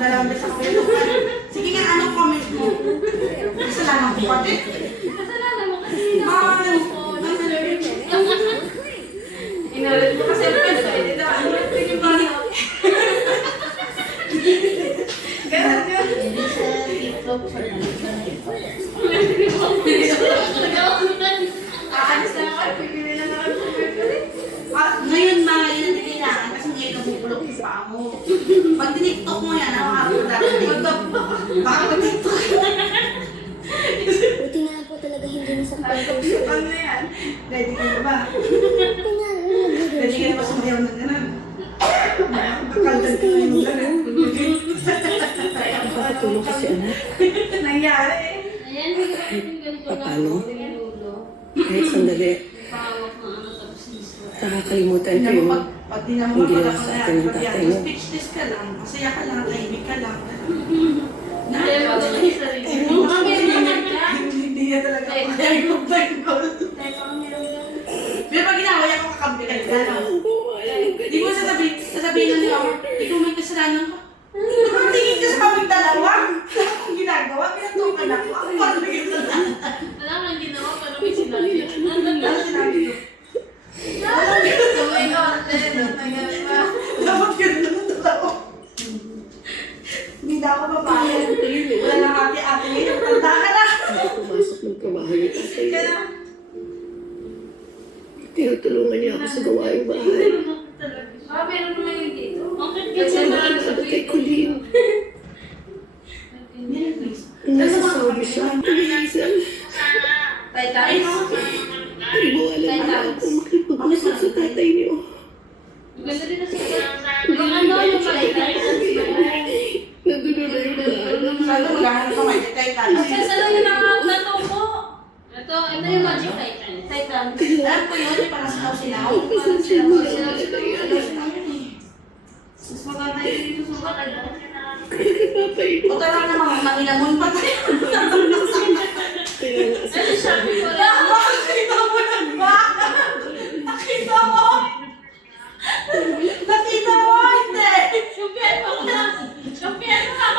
dalawang beses ako yung sige nga, anong comment mo? Kasalanan ko pati. Kasalanan mo kasi Mahal. inalit mo kasi pwede na ano yung bali. Ganun yun. Hindi sa TikTok sa Aalis na ako, pipili na lang ako. Ngayon, ma, yun ang kailangan kasi ngayon nabubulok yung paa mo. Pag tiniktok mo yan, nakakapula. Baka mag-tiktok. Buti nga po talaga hindi nasaktan ko siya. Ano na yan? Ready ka na ba? Buti nga, Ready ka na ba sumayaw ng ganun? Kakaldan ka na yung ganun. Nakakatulong kasi ano, Nangyari eh. Ayan, paano? Kahit sandali, pahawak ng ano tapos nisra. nakakalimutan ko Tingnan mo, yung pag tingnan mo, yung pag ginawa ako sa na akin ng pag tatay yan, mo. speechless ka lang, masaya ka lang, tahimik ka lang. Hindi, wag mo yung sarili mo. Hindi niya talaga kaya yung bangkol. Pero pag ginawa niya, kung kakampi ka lang. Hindi mo sasabihin na niya, ikaw may kasalanan ka. Tingin ka sa kaming dalawa. Wala akong ginagawa, pinatukan ako. Ako pa rin nagkasalanan. Wala kang ginawa, pero may sinabi. Ano sinabi ko? Tuloy ko, nangyari pa. Dapat ganun naman dalawa. Hindi na ako papayag. Wala na ate-ate ngayon. Tanda ka na. pumasok ng trabaho yung tatay Ka mo. na. Tinutulungan niya ako sa gawaing bahay. Meron naman yung dito. Bakit Kasi ganyan na nakakita kay Colleen. Meron, please. Nasa Saudi siya. Hazel, Tay-tay. nagbuwalan na ako makipag-usap sa tatay niyo. Ganda din na siya. Yung ano, yung palitan. Nadulo na yung bahay. Saan ito maghahanap ka may taytan? Sa yung nakakatato ko. Ito yung Magic Titan. Titan. Alam ko yun, yung parang sinaw-sinaw. Pasensya mo na ako. Mas maganda yung dito sukat. Papay O tara na mga mangilamon pa tayo. Ano sabi ko rin? Nakita mo na ba? Nakita mo? Nakita mo? Hindi. Yung piano ko na. Yung piano ka.